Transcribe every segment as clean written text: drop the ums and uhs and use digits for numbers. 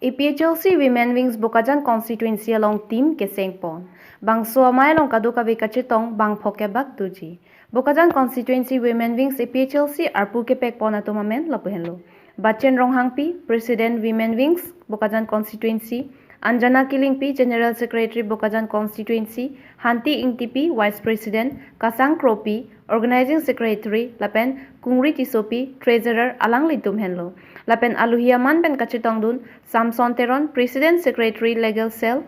APHLC Women Wings Bokajan constituency along team Kesengpon. Bang Suamai long kadu kabi kacitong bang Pokebak tuji. Bokajan constituency Women Wings APHLC arpu kepek pon atumamen lapuhenlo. Bachen Ronghangpi, President Women Wings Bokajan constituency. Anjana Kilingpi, General Secretary Bokajan constituency. Hanti Ingtipi, Vice President. Kasang Kropi, Organizing Secretary. Lapen Kungri Tisopi, Treasurer Alang Litum Henlo. Lapen Aluhiaman Ben Kacitong Dun, Samson Teron, President Secretary Legal Cell,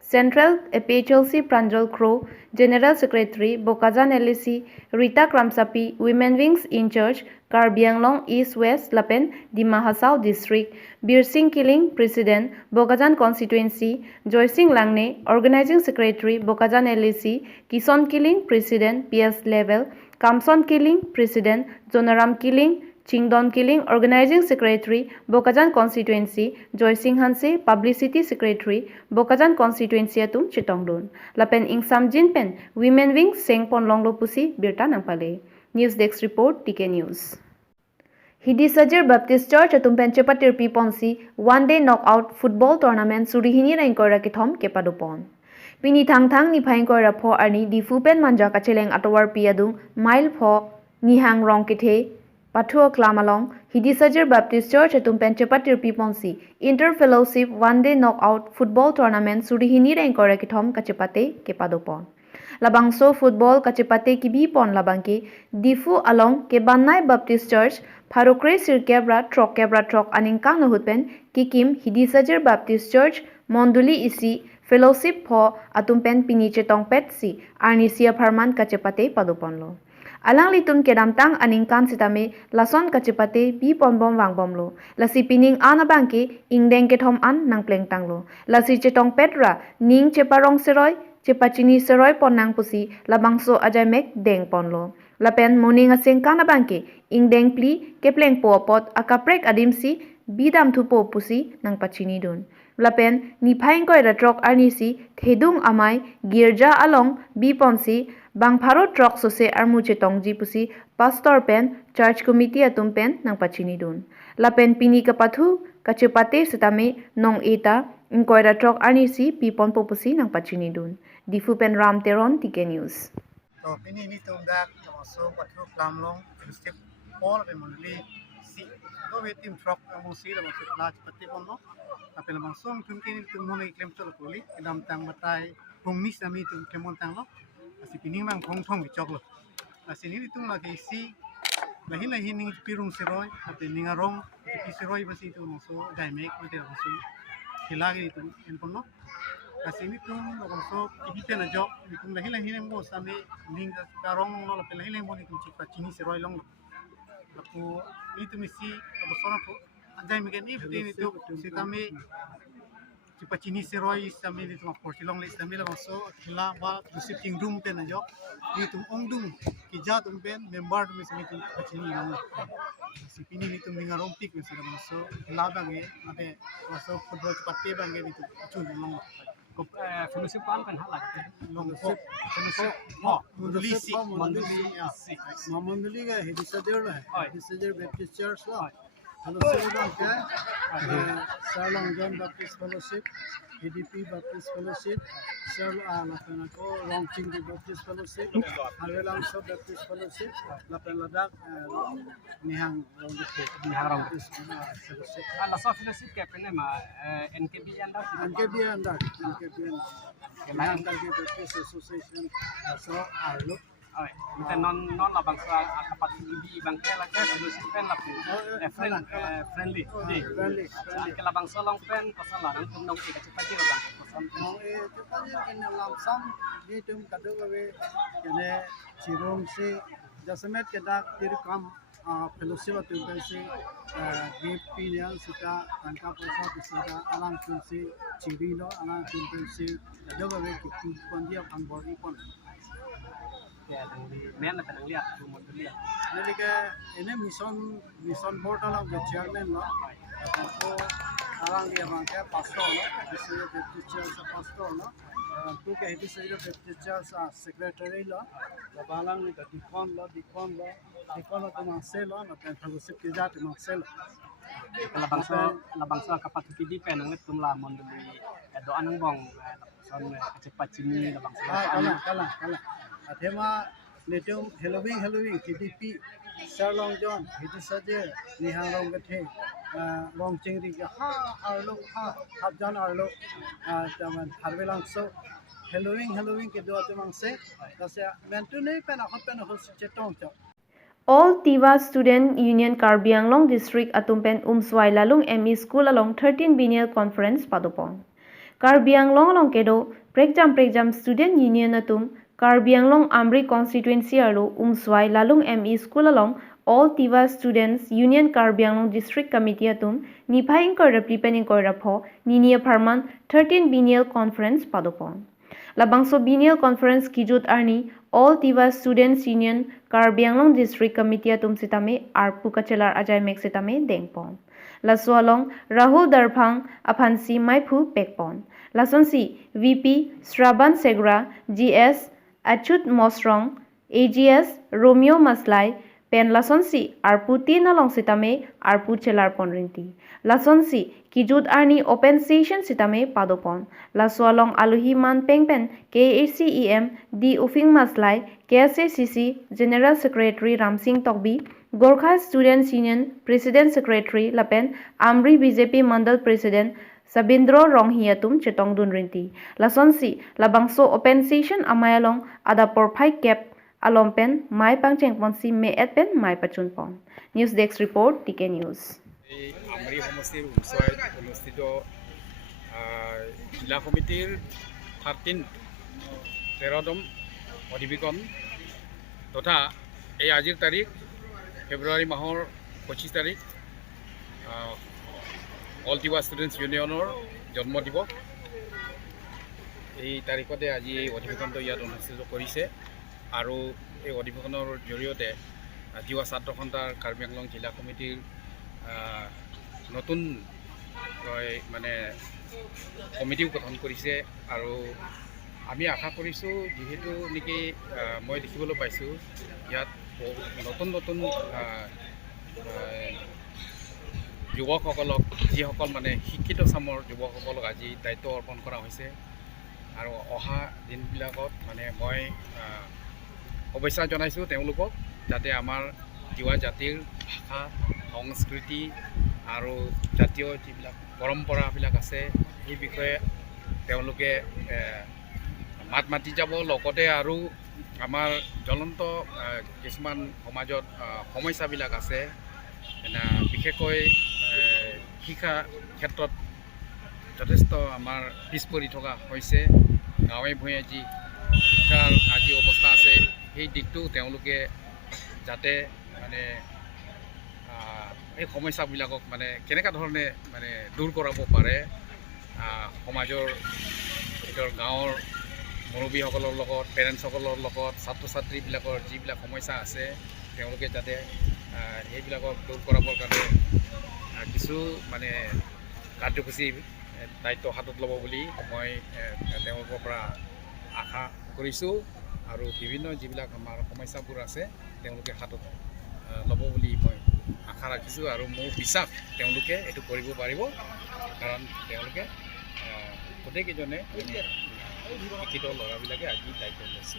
Central APHLC Pranjal Crow, General Secretary Bokajan LEC, Rita Kramsapi, Women Wings in Charge, Karbi East West Lapen, Dima Hasao District, Bir Singh Kiling, President, Bokajan Constituency, Joy Singh Langne, Organizing Secretary Bokajan LEC, Kison Kiling, President, PS Level, Kamson Kiling, President, Jonaram Kiling, Chingdon Kiling, Organizing Secretary, Bokajan Constituency, Joy Singh Hanse, Publicity Secretary, Bokajan Constituency atum Chitongdun. Lapen ing Samjin Pen, Women Wing, Sengpon Longlo Pusi, Birta Nangpale. News Desk Report, TK News. Hidi Sajir Baptist Church atum Penchepatir Piponsi, one-day knockout football tournament Surihini Rankora Kithom Kepadupon. Pini Thang ni Pankora Po Arni, di Fupen Manja Kacheleng Atowar Piadung, Mile Po, Nihang Rong Kithe, Patua Klamalong, Hidi Sajir Baptist Church atum Penchepatir Piponsi, Inter-Fellowship one-day knockout football tournament Surihini Rankora Kithom Kachepate Kepadupon. Labangso football Kachepate Kibi Pon Labangki, Difu along Kebanai Baptist Church, Parokre Sirkebra Trok Aningkang Nahutpen, Kikim Hidi Sajir Baptist Church, Monduli Isi, Fellowship Po Atumpen Pinichetong Petsi, Arnisia Parman Kachepate Paduponlo. Alang litum kedamtang aningkan sitame lason kachepate bi ponbom wangbomlo. Lasi pining ana bangke ingdeng kethom an nang pleng tanglo. Lasi chetong petra ning cheparong seroy chepachini seroy pon nang pusi labangso ajamek deng ponlo. Lapen morning aseng kana bangke ingdeng pli kepleng po pot akaprek adimsi bidam thupo pusi nang pachini dun. Lapen nipaing koy ratrok arnisi thedung amai girja along bi ponsi bang pharo trok sose armu chetong ji pusi pastor pen church committee atum pen nang pachini dun. Lapen pini kapathu kachepate sitame nong eta ingkoy ratrok arnisi pipon po pusi nang pachini dun. Difu pen Ram Teron TK News. तो पिनी नी तुम दा सो पत्रो प्लामलोंग step Paul पे मंडली सी तो वे team truck मुसी ला मसे लाज पत्ते पोनो अपेल मंसोंग तुम के नी तुम मोने क्लेम चलो पोली दम तंग बताई पुंगनी समी तुम केमन तंग लो असि पिनी mang thong thong choklo असि नी तुम ला के सी लही लही नी पिरुंग सिरोय अते निंगा रोंग पि सिरोय बसी तुम सो डाइमेक मते बसी खिलागे तुम इन पोनो Asini tuh langsung kita najok, itu lahi nemo sampai ning karong nol lahi nemo ni kunci pacini seroy long, laku itu misi abasona tu, anjay mungkin itu si kami pacini seroy sampai itu mak portilong lagi sampai langsung kila bal musik kingdom pen najok, itu ongdung kijat pen member tu misi itu pacini long, si pini itu mengarong tik misi langsung kila bange, nanti langsung football cepat bange itu cun long. Fellowship pan kan halak Fellowship Monduli si Monduli का हिदी सजर है Hindi Sajar Baptist church ला Fellowship का क्या Sarlang John Baptist Fellowship HDP Baptist Fellowship Sar lapan ako Rongching Baptist Fellowship Harelang Sub Baptist Fellowship lapan ladak Nihang Baptist Fellowship ala sa fellowship ke pene ma NKB anda NKB anda Nihang Baptist Association so look kita non labang sa kapat ibi bangke la ke fellowship pen la friendly friendly ke labang sa long pen kasala nang tumnong ika cepat kira bangke kosan Tepatnya kena lamsam di tum kado gawe kena cirong si jasemet kita direkam fellowship atau pensi GP yang sudah tangkap pasal bisa alang pensi ciri lo alang pensi kado gawe kita panjang anbori pun. ya tang di men la tang lihat tu mod lihat Jadi ke ini mission board alang the chairman lo atau alang dia bangke pastor lo disini Baptist Church pastor lo tu ke itu saya Baptist Church secretary lo balang ni dikon lo tu mangsel lo na fellowship ke jat mangsel labangso kapatuki di penang tumla monduli do anang bong son cepat cini labangso kalah. Athema netum Halloween KDP Sarlong John itu saja nihang long gethe long chingri ha arlo ha habjan arlo taman harbelang so Halloween ke dua tu mangse tasya mentu nei pen ho chetong chok. All Tiva Student Union Karbi Anglong District Atumpen Umswai Lalung ME School along 13 Biennial Conference Padupon. Karbi Anglong along kedo Prekjam Student Union Atum Karbi Anglong Amri Constituency Alu Umswai Lalung ME School along All Tiva Students Union Karbi Anglong District Committee Atum Nipaing Kor Representing Kor Rapho Ninia Parman 13 Biennial Conference Padupon. Labangso Biennial Conference Kijut Arni All Tiva Students Union Karbi Anglong District Committee Atum Sitame Arpu Kachelar Ajay Mek Sitame Dengpon. Laso along Rahul Darphang Aphansi Maipu Pekpon. Lasonsi VP Sraban Segra GS Achut Mosrong AGS Romeo Maslai Pen Lasonsi Arpu Tin along Sitame Arpu Chelar Ponrinti. Lasonsi Kijut Arni Open Session Sitame Padopon. Laso along Aluhi Man Pengpen KACEM D Ufing Maslai KSACC General Secretary Ramsing Tokbi Gorkha Students Union President Secretary Lapen Amri BJP Mandal President Sabindro Ronghiatum Chetong Dunrinti. Lasonsi Labangso Open Session Amayalong Adapor Pai Cap Alompen Mai Pangcheng Ponsi Me Etpen Mai Pachunpon. News Desk Report TK News. Amri Homostir Umswai অনুষ্ঠিত জিলা কমিটিৰ 13ম অধিৱেশন তথা এই আজিৰ তাৰিখ ফেব্ৰুৱাৰী মাহৰ 25 তাৰিখ অল টিভা ষ্টুডেণ্টছ ইউনিয়নৰ জন্ম দিৱস এই তাৰিখতে আজি এই অধিৱেশনটো ইয়াত অনুষ্ঠিত কৰিছে আৰু এই অধিৱেশনৰ জৰিয়তে টিভা ছাত্ৰ সন্থাৰ কাৰ্বি আংলং জিলা কমিটিৰ নতুন মানে কমিটিও গঠন কৰিছে আৰু আমি আশা কৰিছোঁ যেহেতু নেকি মই দেখিবলৈ পাইছোঁ ইয়াত নতুন যুৱকসকলক যিসকল মানে শিক্ষিত চামৰ যুৱকসকলক আজি দায়িত্ব অৰ্পণ কৰা হৈছে আৰু অহা দিনবিলাকত মানে মই শুভেচ্ছা জনাইছোঁ তেওঁলোকক যাতে আমাৰ তিৱা জাতিৰ ভাষা সংস্কৃতি আৰু জাতীয় যিবিলাক পৰম্পৰাবিলাক আছে এই বিষয়ে তেওঁলোকে মাত মাতি যাব লগতে আৰু আমাৰ জ্বলন্ত কিছুমান সমাজত সমস্যাবিলাক আছে বিশেষকৈ শিক্ষা ক্ষেত্ৰত যথেষ্ট আমাৰ পিছ পৰি থকা হৈছে গাঁৱে ভূঞে যি শিক্ষাৰ আজি অৱস্থা আছে সেই দিশটো তেওঁলোকে যাতে মানে এই সমস্যাবিলাকক মানে কেনেকুৱা ধৰণে মানে দূৰ কৰাব পাৰে সমাজৰ ভিতৰ গাঁৱৰ মুৰব্বীসকলৰ লগত পেৰেণ্টছসকলৰ লগত ছাত্ৰ ছাত্ৰীবিলাকৰ যিবিলাক সমস্যা আছে তেওঁলোকে যাতে সেইবিলাকক দূৰ কৰাবৰ কাৰণে কিছু মানে কাৰ্যসূচী দায়িত্ব হাতত ল'ব বুলি মই তেওঁলোকৰ পৰা আশা কৰিছোঁ আৰু বিভিন্ন যিবিলাক আমাৰ সমস্যাবোৰ আছে তেওঁলোকে হাতত ল'ব বুলি মই আশা ৰাখিছোঁ আৰু মোৰ বিশ্বাস তেওঁলোকে এইটো কৰিব পাৰিব কাৰণ তেওঁলোকে গোটেইকেইজনে শিক্ষিত ল'ৰাবিলাকে আজি দায়িত্ব লৈছে।